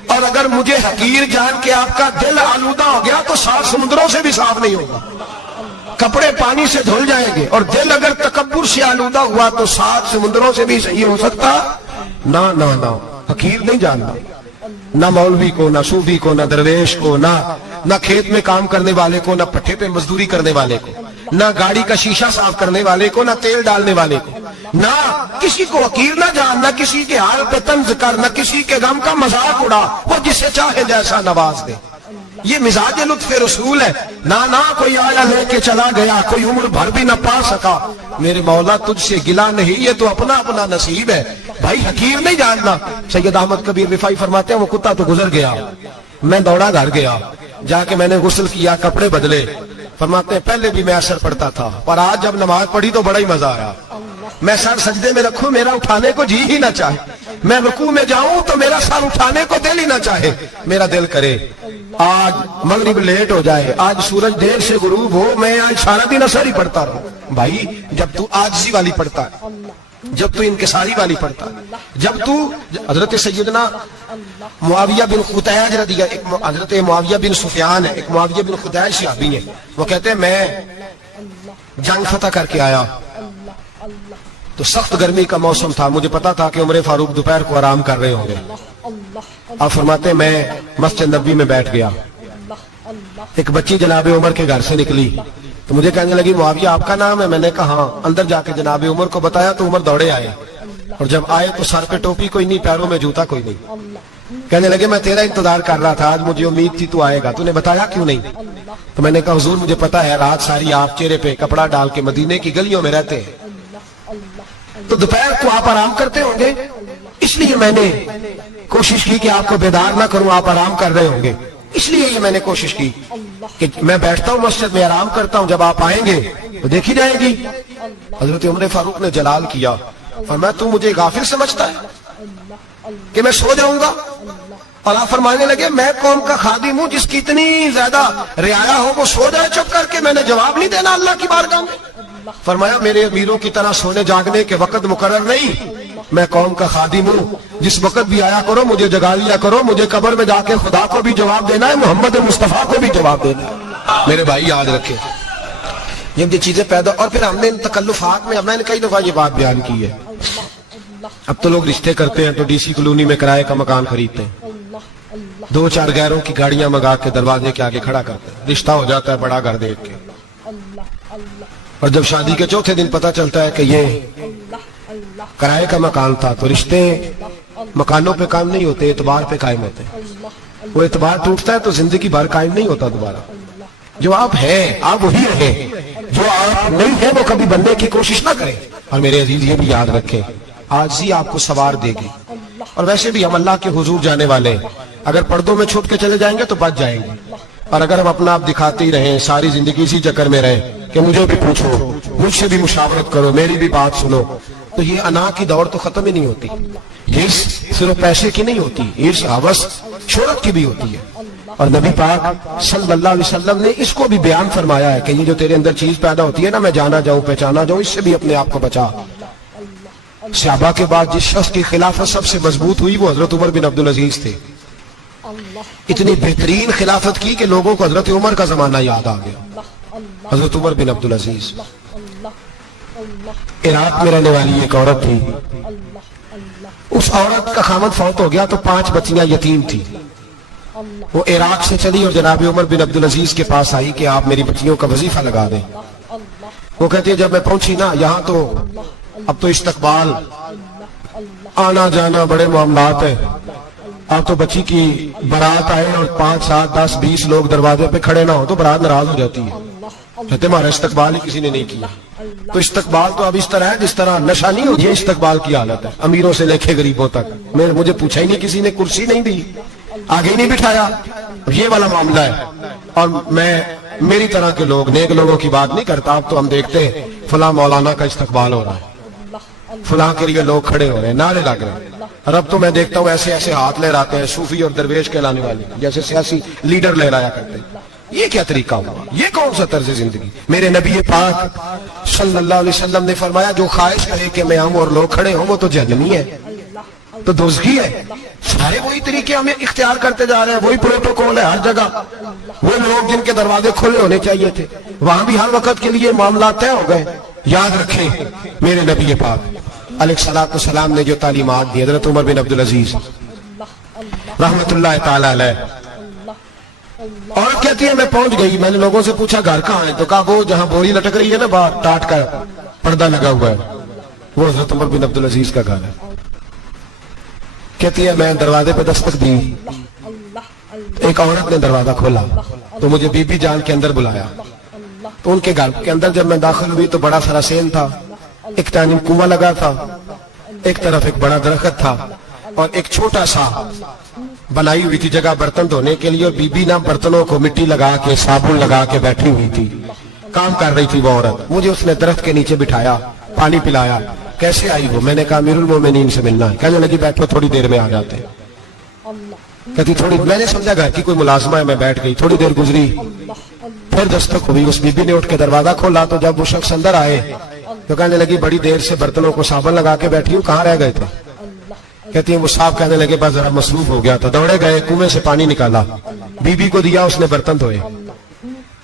اور اگر مجھے حقیر جان کے آپ کا دل آلودہ ہو گیا تو 7 سمندروں سے بھی صاف نہیں ہوگا کپڑے پانی سے دھل جائیں گے اور دل اگر تکبر سے آلودہ ہوا تو 7 سمندروں سے بھی صحیح ہو سکتا نہ حقیر نہیں جاننا نہ مولوی کو نہ صوفی کو نہ درویش کو نہ کھیت میں کام کرنے والے کو نہ پٹھے پہ مزدوری کرنے والے کو نہ گاڑی کا شیشہ صاف کرنے والے کو نہ تیل ڈالنے والے کو نہ کسی کو حقیر نہ جان نہ کسی کے حال پہ طنز کر نہ کسی کے غم کا مذاق اڑا وہ جسے چاہے جیسا نواز دے یہ مزاج لطف رسول ہے نہ کوئی آیا لے کے چلا گیا کوئی عمر بھر بھی نہ پا سکا میرے مولا تجھ سے گلا نہیں یہ تو اپنا نصیب ہے بھائی حقیر نہیں جاننا سید احمد کبیر رفاعی فرماتے ہیں وہ کتا تو گزر گیا میں دوڑا گھر گیا جا کے میں نے غسل کیا کپڑے بدلے فرماتے ہیں پہلے بھی میں اثر پڑھتا تھا پر آج جب نماز پڑھی تو بڑا ہی مزہ آیا میں سر سجدے میں رکھوں میرا اٹھانے کو جی ہی نہ چاہے میں رکوع میں جاؤں تو میرا سر اٹھانے کو دل ہی نہ چاہے میرا دل کرے آج مغرب لیٹ ہو جائے آج سورج دیر سے غروب ہو میں آج سارا دن اثر ہی پڑھتا رہوں بھائی جب تو عاجزی والی پڑھتا ہے جب تو انکساری والی پڑھتا ہے جب تو حضرت سیدنا معاویہ بن خدیج رضی اللہ حضرت معاویہ بن سفیان ہے ایک معاویہ بن خدیج صحابی ہے وہ کہتے ہیں میں جنگ فتح کر کے آیا تو سخت گرمی کا موسم تھا مجھے پتا تھا کہ عمر فاروق دوپہر کو آرام کر رہے ہوں گے آپ فرماتے ہیں میں مسجد نبوی میں بیٹھ گیا ایک بچی جناب عمر کے گھر سے نکلی تو مجھے کہنے لگی معاویہ آپ کا نام ہے میں نے کہا ہاں اندر جا کے جناب عمر کو بتایا تو عمر دوڑے آئے اور جب آئے تو سر پہ ٹوپی کوئی نہیں پیروں میں جوتا کوئی نہیں کہنے لگے میں تیرا انتظار کر رہا تھا آج مجھے امید تھی تو آئے گا تو نے بتایا کیوں نہیں تو میں نے کہا حضور مجھے پتا ہے رات ساری آپ چہرے پہ کپڑا ڈال کے مدینے کی گلیوں میں رہتے ہیں تو دوپہر کو آپ آرام کرتے ہوں گے اس لیے میں نے کوشش کی کہ آپ کو بیدار نہ کروں آپ آرام کر رہے ہوں گے اس لیے یہ میں نے کوشش کی کہ میں بیٹھتا ہوں مسجد میں آرام کرتا ہوں جب آپ آئیں گے تو دیکھی جائے گی حضرت عمر فاروق نے جلال کیا اور میں تو مجھے غافل سمجھتا ہے کہ میں سو جاؤں گا اور آپ فرمانے لگے میں قوم کا خادم ہوں جس کی اتنی زیادہ رعایا ہو وہ سو جائے چپ کر کے میں نے جواب نہیں دینا اللہ کی بارگاہ میں فرمایا میرے امیروں کی طرح سونے جاگنے کے وقت مقرر نہیں، میں قوم کا خادم ہوں، جس وقت بھی آیا کرو مجھے جگا لیا کرو، مجھے قبر میں جا کے خدا کو بھی جواب دینا ہے، محمد مصطفیٰ کو بھی جواب دینا ہے۔ میرے بھائی یاد رکھیں یہ چیزیں پیدا، اور پھر ہم نے ان تکلفات میں، میں نے کئی دفعہ یہ بات بیان کی ہے، اب تو لوگ رشتے کرتے ہیں تو ڈی سی کالونی میں کرائے کا مکان خریدتے ہیں، 2-4 غیروں کی گاڑیاں منگا کے دروازے کے آگے کھڑا کرتے ہیں، رشتہ ہو جاتا ہے بڑا گھر دیکھ کے، اور جب شادی کے چوتھے دن پتہ چلتا ہے کہ یہ کرائے کا مکان تھا، تو رشتے مکانوں پہ قائم نہیں ہوتے، اعتبار پہ قائم ہوتے ہیں، وہ اعتبار ٹوٹتا ہے تو زندگی بھر قائم نہیں ہوتا دوبارہ۔ جو آپ ہیں آپ وہی رہیں، جو آپ نہیں ہیں وہ کبھی بننے کی کوشش نہ کریں۔ اور میرے عزیز یہ بھی یاد رکھیں عاجزی آپ کو سوار دے گی، اور ویسے بھی ہم اللہ کے حضور جانے والے ہیں، اگر پردوں میں چھپ کے چلے جائیں گے تو بچ جائیں گے، اور اگر ہم اپنا آپ دکھاتے ہی رہیں ساری زندگی اسی چکر میں رہیں کہ مجھے بھی پوچھو، مجھ سے بھی مشاورت کرو، میری بھی بات سنو، تو یہ انا کی دور تو ختم ہی نہیں ہوتی، یہ صرف پیسے کی نہیں ہوتی، یہ ہوس شہرت کی بھی ہوتی ہے۔ اور نبی پاک صلی اللہ علیہ وسلم نے اس کو بھی بیان فرمایا ہے کہ یہ جو تیرے اندر چیز پیدا ہوتی ہے نا، میں جانا جاؤں پہچانا جاؤں، اس سے بھی اپنے آپ کو بچا۔ صحابہ کے بعد جس شخص کی خلافت سب سے مضبوط ہوئی وہ حضرت عمر بن عبدالعزیز تھے، اتنی بہترین خلافت کی کہ لوگوں کو حضرت عمر کا زمانہ یاد آ گیا۔ حضرت عمر بن عبدالعزیز عراق میں رہنے والی ایک عورت تھی، اس عورت کا خامد فوت ہو گیا تو 5 بچیاں یتیم تھی، وہ عراق سے چلی اور جناب عمر بن عبدالعزیز کے پاس آئی کہ آپ میری بچیوں کا وظیفہ لگا دیں۔ وہ کہتی ہے جب میں پہنچی نا یہاں تو اب تو استقبال آنا جانا بڑے معاملات ہیں، اب تو بچی کی برات آئے اور 5 7 10 20 لوگ دروازے پہ کھڑے نہ ہو تو برات ناراض ہو جاتی ہے، کہتے ہمارا استقبال ہی کسی نے نہیں کیا۔ تو استقبال تو اب اس طرح ہے جس طرح نشہ نہیں ہو، یہ استقبال کی حالت ہے، امیروں سے لے کے غریبوں تک، مجھے پوچھا ہی نہیں کسی نے، کرسی نہیں دی، آگے ہی نہیں بٹھایا، یہ والا معاملہ ہے۔ اور میں میری طرح کے لوگ نیک لوگوں کی بات نہیں کرتا، اب تو ہم دیکھتے ہیں فلاں مولانا کا استقبال ہو رہا ہے، فلاں کے لیے لوگ کھڑے ہو رہے ہیں، نعرے لگ رہے ہیں، اور اب تو میں دیکھتا ہوں ایسے ایسے ہاتھ لہراتے ہیں صوفی اور درویش کہلانے والے، جیسے سیاسی لیڈر لہرایا کرتے ہیں۔ یہ کیا طریقہ ہوا؟ یہ کون سا طرز زندگی؟ میرے نبی پاک صلی اللہ علیہ وسلم نے فرمایا جو خواہش کرے کہ میں آؤں اور لوگ کھڑے ہوں وہ تو جہنمی ہے، تو دوزخی ہے۔ سارے وہی طریقے ہمیں اختیار کرتے جا رہے ہیں، وہی پروٹوکول ہے ہر جگہ، وہ لوگ جن کے دروازے کھلے ہونے چاہیے تھے وہاں بھی ہر وقت کے لیے معاملات طے ہو گئے۔ یاد رکھیں میرے نبی پاک علیہ الصلوۃ والسلام نے جو تعلیمات دی، حضرت عمر بن عبدالعزیز رحمت اللہ تعالی علیہ، اور کہتی ہے میں پہنچ گئی، میں نے لوگوں سے پوچھا گھر کہاں ہے، تو کہا وہ جہاں بوری لٹک رہی ہے نا باہر ٹاٹ کا پردہ لگا ہوا ہے وہ حضرت عمر بن عبدالعزیز کا گھر ہے۔ کہتی ہے میں دروازے پہ دستک دی، ایک عورت نے دروازہ کھولا تو مجھے بی بی جان کے اندر بلایا، تو ان کے گھر کے اندر جب میں داخل ہوئی تو بڑا سارا سین تھا، ایک جانب کنواں لگا تھا، ایک طرف ایک بڑا درخت تھا، اور ایک چھوٹا سا بنائی ہوئی تھی جگہ برتن دھونے کے لیے، اور بی بی نا برتنوں کو مٹی لگا کے صابن لگا کے بیٹھی ہوئی تھی، کام کر رہی تھی وہ عورت۔ مجھے اس نے درخت کے نیچے بٹھایا، پانی پلایا۔ کیسے آئی وہ؟ میں نے کہا امیر المومنین سے ملنا ہے۔ کہنے لگی بیٹھو تھوڑی دیر میں آ جاتے ہیں۔ کہتی تھوڑی، میں نے سمجھا گھر کی کوئی ملازمہ ہے، میں بیٹھ گئی، تھوڑی دیر گزری پھر دستک ہوئی، اس بی بی نے اٹھ کے دروازہ کھولا تو جب وہ شخص اندر آئے تو کہنے لگی بڑی دیر سے برتنوں کو صابن لگا کے بیٹھی ہوں، کہاں رہ گئے تھے؟ کہتی ہیں وہ صاحب کہنے لگے بس ذرا مصروف ہو گیا، تو دوڑے گئے کنویں سے پانی نکالا، بی بی کو دیا، اس نے برتن دھوئے۔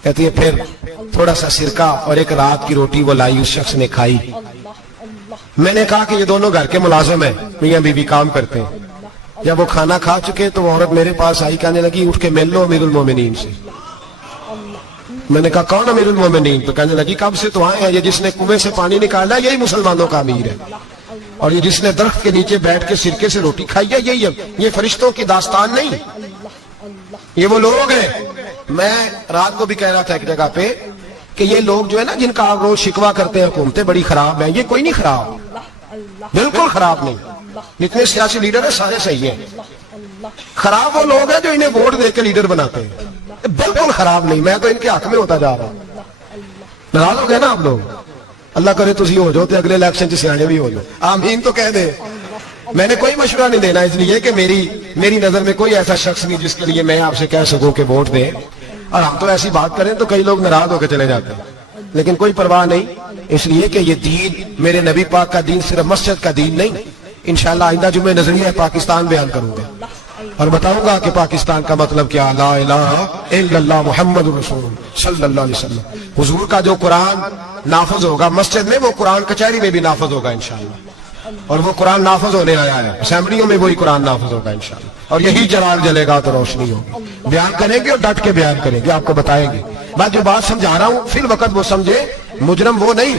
کہتی ہے پھر تھوڑا سا سرکہ اور ایک رات کی روٹی وہ لائی، اس شخص نے کھائی۔ میں نے کہا کہ یہ دونوں گھر کے ملازم ہیں، میاں بی بی کام کرتے ہیں۔ جب وہ کھانا کھا چکے تو وہ عورت میرے پاس آئی، کہنے لگی اٹھ کے مل لو امیر المومنین سے۔ میں نے کہا کون امیر المومنین؟ تو کہنے لگی کب سے تو آئے ہیں، یہ جس نے کنویں سے پانی نکالا یہی مسلمانوں کا امیر ہے، اور یہ جس نے درخت کے نیچے بیٹھ کے سرکے سے روٹی کھائی ہے یہی ہے، یہ فرشتوں کی داستان نہیں، یہ وہ لوگ ہیں۔ میں رات کو بھی کہہ رہا تھا ایک جگہ پہ کہ یہ لوگ جو ہے نا جن کا آپ روز شکوہ کرتے ہیں حکومتیں بڑی خراب ہیں، یہ کوئی نہیں خراب، بالکل خراب نہیں، جتنے سیاسی لیڈر ہیں سارے صحیح ہیں۔ خراب وہ لوگ ہیں جو انہیں ووٹ دے کے لیڈر بناتے ہیں، بالکل خراب نہیں، میں تو ان کے حق میں ہوتا جا رہا ہوں۔ ناراض ہو گئے نا آپ لوگ؟ اللہ کرے تسی ہو جاؤ تو اگلے الیکشن سے سیانے بھی ہو جاؤ، آمین تو کہہ دے۔ میں نے کوئی مشورہ نہیں دینا، اس لیے کہ میری نظر میں کوئی ایسا شخص نہیں جس کے لیے میں آپ سے کہہ سکوں کہ ووٹ دیں، اور ہم تو ایسی بات کریں تو کئی لوگ ناراض ہو کے چلے جاتے ہیں، لیکن کوئی پرواہ نہیں، اس لیے کہ یہ دین میرے نبی پاک کا دین صرف مسجد کا دین نہیں. انشاءاللہ آئندہ جمعہ نظریہ پاکستان بیان کروں گا اور بتاؤں گا کہ پاکستان کا مطلب کیا. لا الہ الا اللہ محمد رسول اللہ صلی اللہ علیہ وسلم. حضور کا جو قرآن نافذ ہوگا مسجد میں وہ قرآن کچہری میں بھی نافذ ہوگا انشاءاللہ. اور وہ قرآن نافذ ہونے آیا ہے, اسمبلیوں میں وہی قرآن نافذ ہوگا انشاءاللہ. اور یہی جلال جلے گا تو روشنی ہوگی. بیان کریں گے اور ڈٹ کے بیان کریں گے, آپ کو بتائیں گے. میں جو بات سمجھا رہا ہوں فی الوقت وہ سمجھے. مجرم وہ نہیں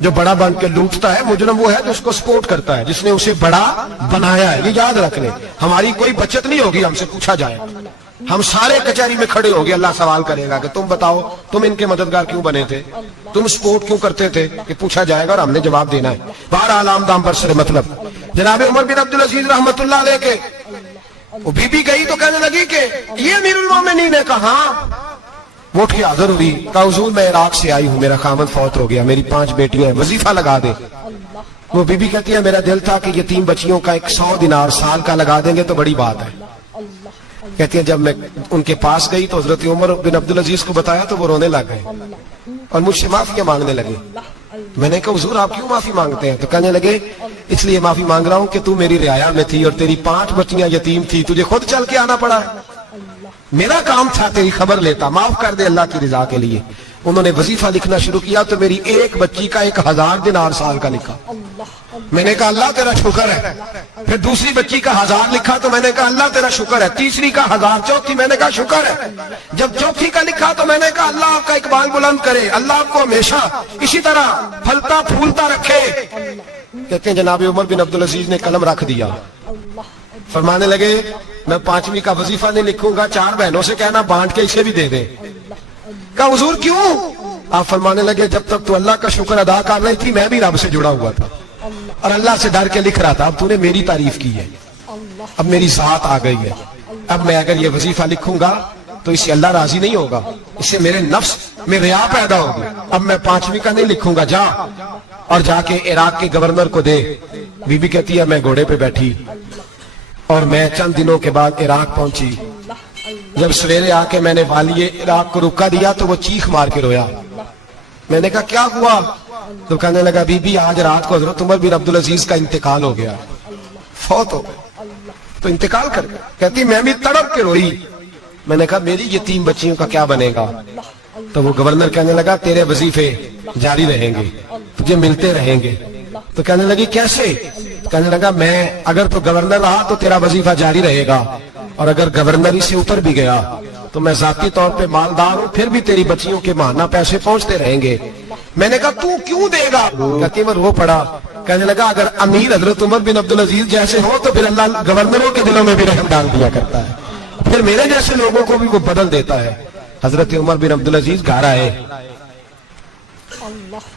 جو بڑا بن کے لوٹتا ہے, مجرم وہ ہے جو اس کو سپورٹ کرتا ہے, جس نے اسے بڑا بنایا ہے. یہ یاد رکھ لیں. ہماری کوئی بچت نہیں ہوگی, ہم سے پوچھا جائے. ہم سارے کچہری میں کھڑے ہو گئے, اللہ سوال کرے گا کہ تم بتاؤ تم ان کے مددگار کیوں بنے تھے, تم سپورٹ کیوں کرتے تھے, کہ پوچھا جائے گا اور ہم نے جواب دینا ہے. بہرحال عام دام پر سر مطلب جناب عمر بن عبدالعزیز رحمت اللہ علیہ کے وہ بی بی گئی تو کہنے لگی کہ یہ امیر المومنین نے کہا. وہ اٹھ کے حاضر ہوئی, کہا حضور میں عراق سے آئی ہوں, میرا خامد فوت ہو گیا, میری 5 بیٹیاں ہیں, وظیفہ لگا دے. وہ بی بی کہتی ہے میرا دل تھا کہ یہ 3 بچیوں کا 100 دینار سال کا لگا دیں گے تو بڑی بات ہے. کہتی ہیں جب میں ان کے پاس گئی تو حضرت عمر بن عبدالعزیز کو بتایا تو وہ رونے لگ گئے اور مجھ سے معافی مانگنے لگے. میں نے کہا حضور آپ کیوں معافی مانگتے ہیں؟ تو کہنے لگے اس لیے معافی مانگ رہا ہوں کہ تو میری رعایا میں تھی اور تیری 5 بچیاں یتیم تھی, تجھے خود چل کے آنا پڑا. میرا کام تھا تیری خبر لیتا, معاف کر دے اللہ کی رضا کے لیے. انہوں نے وظیفہ لکھنا شروع کیا تو میری ایک بچی کا 1000 دینار سال کا لکھا. میں نے کہا اللہ تیرا شکر ہے. پھر دوسری بچی کا 1000 لکھا تو میں نے کہا اللہ تیرا شکر ہے. تیسری کا 1000, چوتھی میں نے کہا شکر ہے. جب چوتھی کا لکھا تو میں نے کہا اللہ آپ کا اقبال بلند کرے, اللہ آپ کو ہمیشہ اسی طرح پھلتا پھولتا رکھے. کہتے ہیں جناب عمر بن عبدالعزیز نے قلم رکھ دیا, فرمانے لگے میں 5ویں کا وظیفہ نہیں لکھوں گا, 4 بہنوں سے کہنا بانٹ کے اسے بھی دے دیں. کہا حضور کیوں؟ آپ فرمانے لگے جب تک تو اللہ کا شکر ادا کر رہی تھی میں بھی رب سے جڑا ہوا تھا اور اللہ سے ڈر کے لکھ رہا تھا. اب تو نے میری تعریف کی ہے, اب میری ذات آ گئی ہے. اب میں اگر یہ وظیفہ لکھوں گا تو اس سے اللہ راضی نہیں ہوگا, اس سے میرے نفس میں ریا پیدا ہوگی. اب میں 5ویں کا نہیں لکھوں گا, جا اور جا کے عراق کے گورنر کو دے. بی بی کہتی ہے میں گھوڑے پہ بیٹھی اور میں چند دنوں کے بعد عراق پہنچی. جب سویرے آ کے میں نے والی عراق کو رکا دیا تو وہ چیخ مار کے رویا. میں نے کہا کیا ہوا؟ تو کہنے لگا بی بی آج رات کو حضرت عمر بن عبدالعزیز کا انتقال ہو گیا, فوت ہو گیا. تو انتقال کر گیا. کہتی میں بھی تڑپ کے روئی. میں نے کہا میری یہ 3 بچیوں کا کیا بنے گا؟ تو وہ گورنر کہنے لگا تیرے وظیفے جاری رہیں گے, تجھے ملتے رہیں گے. تو کہنے لگی کیسے؟ کہنے لگا میں اگر تو گورنر رہا تو تیرا وظیفہ جاری رہے گا, اور اگر گورنری سے اوپر بھی گیا تو میں ذاتی طور پہ مالدار ہوں, پھر بھی تیری بچیوں کے ماہانہ پیسے پہنچتے رہیں گے. میں نے کہا تو کیوں دے گا؟ کہتی وہ رو پڑا. کہنے لگا اگر امیر حضرت عمر بن عبدالعزیز جیسے ہو تو پھر اللہ گورنروں کے دلوں میں بھی رحم ڈال دیا کرتا ہے, پھر میرے جیسے لوگوں کو بھی وہ بدل دیتا ہے. حضرت عمر بن عبدالعزیز گھر آئے,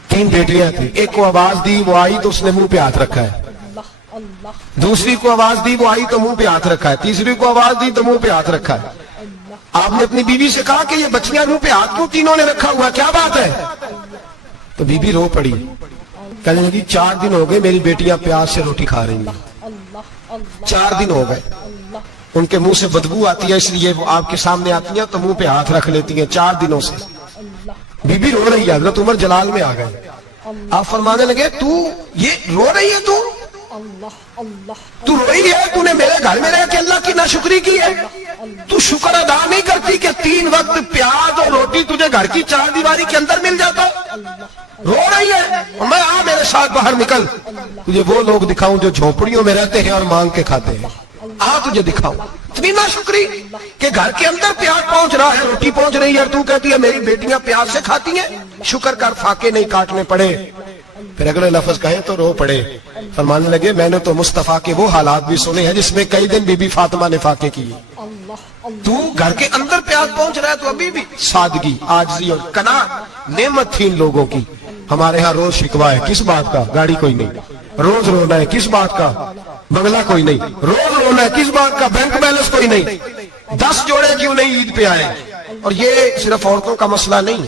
3 بیٹیاں تھیں. ایک کو آواز دی وہ آئی تو اس نے منہ پہ ہاتھ رکھا ہے, دوسری کو آواز دی وہ آئی تو منہ پہ ہاتھ رکھا ہے, تیسری کو آواز دی تو منہ پہ ہاتھ رکھا ہے. آپ نے اپنی بیوی سے کہا کہ یہ بچیاں منہ پہ ہاتھ کیوں تینوں نے رکھا ہوا, کیا بات ہے؟ تو بیوی رو پڑی, کہنے لگی 4 دن ہو گئے میری بیٹیاں پیاس سے روٹی کھا رہی ہیں, 4 دن ہو گئے. ان کے منہ سے بدبو آتی ہے اس لیے وہ آپ کے سامنے آتی ہیں تو منہ پہ ہاتھ رکھ لیتی ہیں 4 دنوں سے. بیوی رو رہی ہے, حضرت عمر جلال میں آ گئے. آپ فرمانے لگے تو یہ رو رہی ہے, تو روئی ہے, تو نے میرے گھر میں رہ کے اللہ کی ناشکری کی ہے, تو شکر ادا نہیں کرتی کہ 3 وقت پیاز اور روٹی تجھے گھر کی 4 دیواری کے اندر مل جاتا. رو رہی ہے, میں آ میرے ساتھ باہر نکل, تجھے وہ لوگ دکھاؤں جو جھونپڑیوں میں رہتے ہیں اور مانگ کے کھاتے ہیں. آ تجھے دکھاؤں. اتنی ناشکری کہ گھر کے اندر پیاز پہنچ رہا ہے, روٹی پہنچ رہی ہے, اور تو کہتی ہے میری بیٹیاں پیاز سے کھاتی ہیں. شکر کر فاقے نہیں کاٹنے پڑے. پھر اگلے لفظ کہے تو رو پڑے. فرمانے لگے میں نے تو مصطفیٰ کے وہ حالات بھی سنے ہیں جس میں کئی دن بی بی فاطمہ نے فاقے کی. تو گھر کے اندر پیاز پہنچ رہا ہے تو ابھی بھی سادگی, عاجزی اور قناعت نعمت تھی ان لوگوں کی. ہمارے ہاں روز شکوا ہے, کس بات کا؟ گاڑی کوئی نہیں. روز رونا ہے, کس بات کا؟ بنگلہ کوئی نہیں. روز رونا ہے, کس بات کا؟ بینک بیلنس کوئی نہیں. 10 جوڑے کیوں نہیں عید پہ آئے؟ اور یہ صرف عورتوں کا مسئلہ نہیں,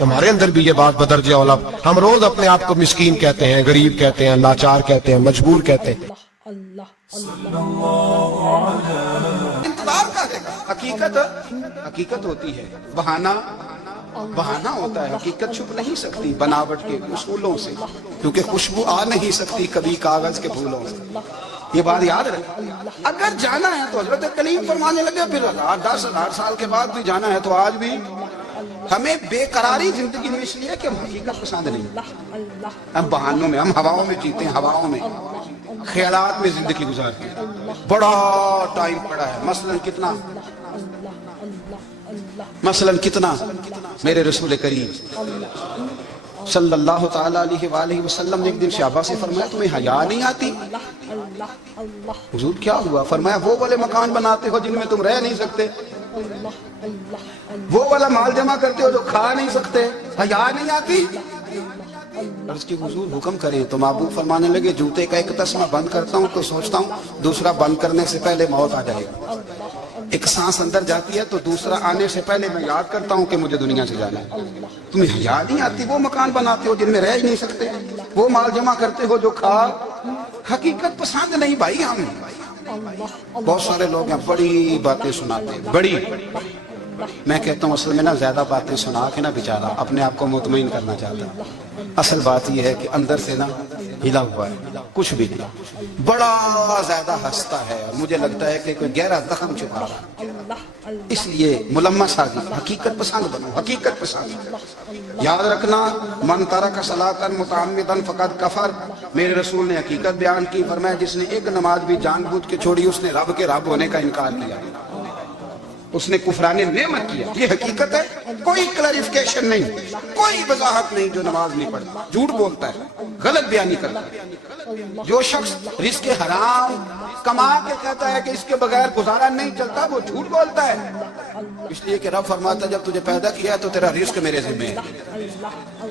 ہمارے اندر بھی یہ بات بدرجہ اولا. ہم روز اپنے آپ کو مسکین کہتے ہیں, غریب کہتے ہیں, لاچار کہتے ہیں, مجبور کہتے ہیں. انتظار کا حقیقت ہوتی ہے, بہانہ بہانہ ہوتا ہے، حقیقت چھپ نہیں سکتی بناوٹ کے اصولوں سے، کیونکہ خوشبو آ نہیں سکتی کبھی کاغذ کے پھولوں سے۔ یہ بات یاد رکھیں۔ اگر جانا ہے تو حضرت کلیم فرمانے لگے پھر 10,000 سال کے بعد بھی جانا ہے تو آج بھی ہمیں بے قراری زندگی میں اس لیے کہ ہم حقیقت پسند نہیں، ہم بہانوں میں، ہم ہواؤں میں جیتے ہیں، ہواؤں میں خیالات میں زندگی گزارتے ہیں۔ بڑا ٹائم پڑا ہے، مثلاً کتنا میرے رسول کریم صلی اللہ تعالیٰ علیہ وآلہ وسلم نے ایک دن صحابہ سے فرمایا تمہیں حیا نہیں آتی؟ حضور کیا ہوا؟ فرمایا وہ والے مکان بناتے ہو جن میں تم رہ نہیں سکتے، وہ والا مال جمع کرتے ہو جو کھا نہیں سکتے، حیا نہیں آتی؟ عرض کی حضور حکم کریں تو محبوب فرمانے لگے جوتے کا ایک تسمہ بند کرتا ہوں تو سوچتا ہوں دوسرا بند کرنے سے پہلے موت آ جائے گا، ایک سانس اندر جاتی ہے تو دوسرا آنے سے پہلے میں یاد کرتا ہوں کہ مجھے دنیا سے جانا ہے۔ تمہیں حیا نہیں آتی؟ وہ مکان بناتے ہو جن میں رہ ہی نہیں سکتے، وہ مال جمع کرتے ہو جو کھا، حقیقت پسند نہیں بھائی ہم۔ بہت سارے لوگ ہیں بڑی باتیں سناتے ہیں، بڑی، میں کہتا ہوں اصل میں نا زیادہ باتیں سنا کے نا بیچارہ اپنے آپ کو مطمئن کرنا چاہتا ہے، اصل بات یہ ہے کہ اندر سے نا ہلا ہوا ہے، کچھ بھی نہیں، بڑا زیادہ ہنستا ہے اور مجھے لگتا ہے کہ کوئی گہرا زخم چھپا رہا ہے۔ اس لیے ملمس آ گئی، حقیقت پسند بنو، حقیقت پسند۔ یاد رکھنا من ترک صلاۃ متعمدا فقد کفر، میرے رسول نے حقیقت بیان کی، فرمایا جس نے ایک نماز بھی جان بوجھ کے چھوڑی اس نے رب کے رب ہونے کا انکار کیا، اس نے کفران نعمت کیا۔ یہ حقیقت ہے، کوئی کلیریفیکیشن نہیں، کوئی وضاحت نہیں۔ جو نماز نہیں پڑھتا جھوٹ بولتا ہے، غلط بیانی کرتا ہے۔ جو شخص رزق حرام کما کے کہتا ہے کہ اس کے بغیر گزارا نہیں چلتا وہ جھوٹ بولتا ہے، اس لیے کہ رب فرماتا ہے جب تجھے پیدا کیا ہے تو تیرا رزق میرے ذمہ ہے۔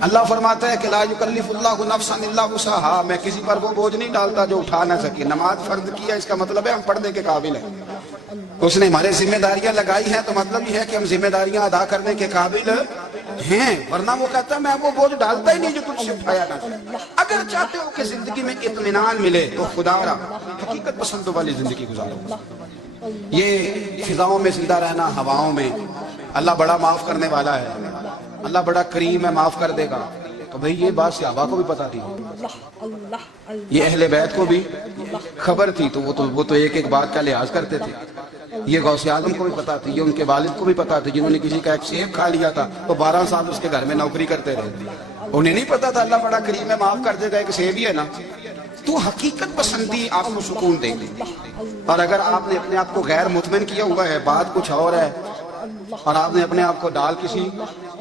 اللہ فرماتا ہے کہ لا یکلف اللہ نفسا الا وسعها، میں کسی پر وہ بوجھ نہیں ڈالتا جو اٹھا نہ سکے۔ نماز فرض کیا اس کا مطلب ہے ہم پڑھنے کے قابل ہیں، اس نے ہمارے ذمہ داریاں لگائی ہیں تو مطلب یہ ہے کہ ہم ذمہ داریاں ادا کرنے کے قابل ہیں، ورنہ وہ کہتا ہے میں وہ بوجھ ڈالتا ہی نہیں جو تجھ سے اٹھایا نہ جائے۔ اگر چاہتے ہو کہ زندگی میں اطمینان ملے تو خدا را حقیقت پسندوں والی زندگی گزارو۔ یہ فضاؤں میں زندہ رہنا، ہواؤں میں، اللہ بڑا معاف کرنے والا ہے، اللہ بڑا کریم ہے، معاف کر دے گا، تو بھئی یہ بات صحابہ کو بھی پتا تھی، یہ اہل بیت کو بھی خبر تھی، تو وہ تو ایک ایک بات کا لحاظ کرتے تھے۔ یہ غوث اعظم کو بھی پتا تھی، یہ ان کے والد کو بھی پتا تھی، جنہوں نے کسی کا ایک سیب کھا لیا تھا تو 12 سال اس کے گھر میں نوکری کرتے رہے، انہیں نہیں پتا تھا اللہ بڑا کریم ہے، معاف کر دے گا، ایک سیب ہی ہے نا۔ تو حقیقت پسندی آپ کو سکون دے گی، اور اگر آپ نے اپنے آپ کو غیر مطمئن کیا ہوا ہے، بات کچھ اور ہے، اور آپ نے اپنے آپ کو ڈال کسی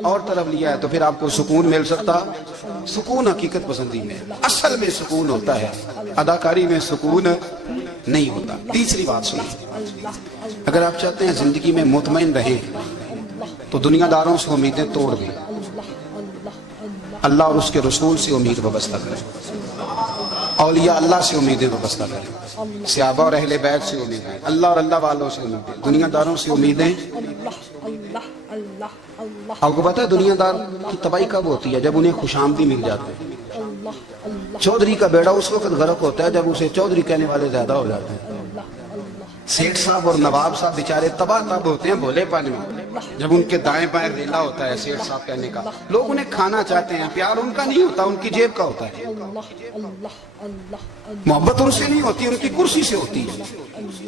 اور طرف لیا ہے، تو پھر آپ کو سکون مل سکتا۔ سکون حقیقت پسندی میں اصل میں سکون ہوتا ہے، اداکاری میں سکون نہیں ہوتا۔ تیسری بات سنیں، اگر آپ چاہتے ہیں زندگی میں مطمئن رہیں تو دنیا داروں سے امیدیں توڑ دیں، اللہ اور اس کے رسول سے امید وابستہ کریں، اولیاء اللہ سے امیدیں وابستہ کریں، صحابہ اور اہل بیت سے امیدیں، اللہ اور اللہ والوں سے امیدیں، دنیا داروں سے امیدیں۔ آپ کو پتا ہے دنیا دار کی تباہی کب ہوتی ہے؟ جب انہیں خوش آمدی مل جاتے ہیں۔ چودھری کا بیڑا اس وقت غرق ہوتا ہے جب اسے چودھری کہنے والے زیادہ ہو جاتے ہیں۔ سیٹھ صاحب اور نواب صاحب بیچارے تباہ تب ہوتے ہیں بھولے پن میں، جب ان کے دائیں بائیں ریلا ہوتا ہے سیٹھ صاحب کہنے کا، لوگ انہیں کھانا چاہتے ہیں، پیار ان کا نہیں ہوتا، ان کی جیب کا ہوتا ہے، محبت ان سے نہیں ہوتی، ان کی کرسی سے ہوتی ہے۔